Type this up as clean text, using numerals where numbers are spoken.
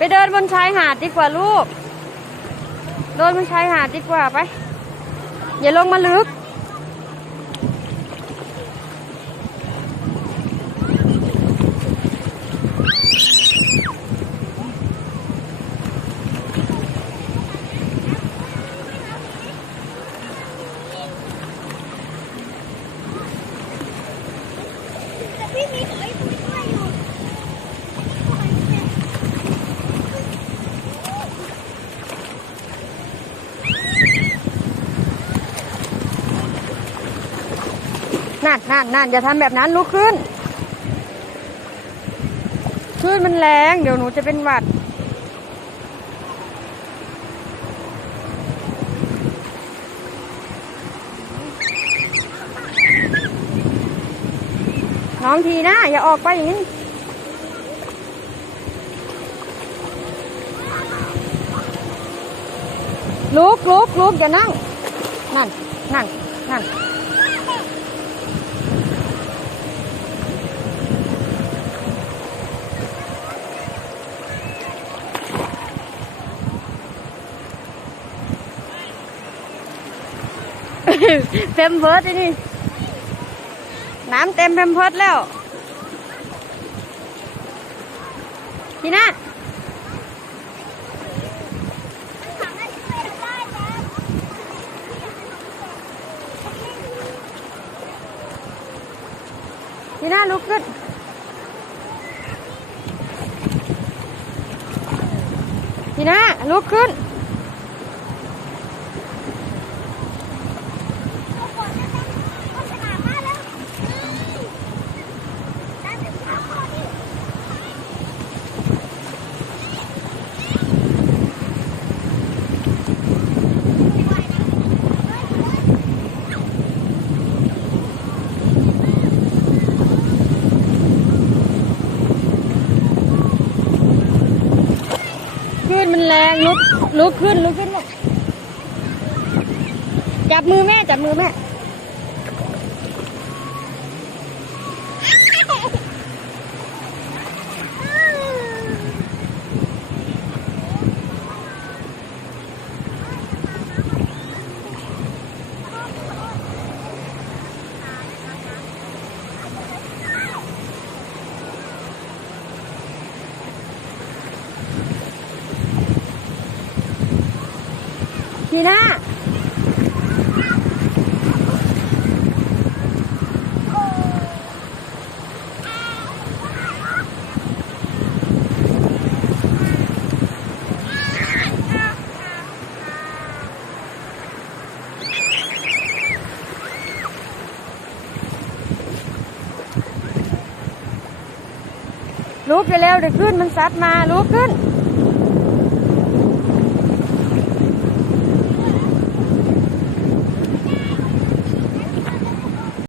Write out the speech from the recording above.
ไปเดินบนชายหาดดีกว่าลูกเดินบนชายหาดดีกว่าไปอย่าลงมาลึกนั่นอย่าทำแบบนั้นลุกขึ้นคลื่นมันแรงเดี๋ยวหนูจะเป็นหวัดน้องทีนะอย่าออกไปอย่างนี้ลุกอย่านั่งนั่นเต็มเพิร์ดนี่น้ำเต็มเต็มเพิร์ดแล้วทีน่าลุกขึ้นทีน่าลุกขึ้นมันแรงลุกขึ้นลูกจับมือแม่ทีน่าลุกไปเร็วเดี๋ยวขึ้นมันซัดมาลุกขึ้น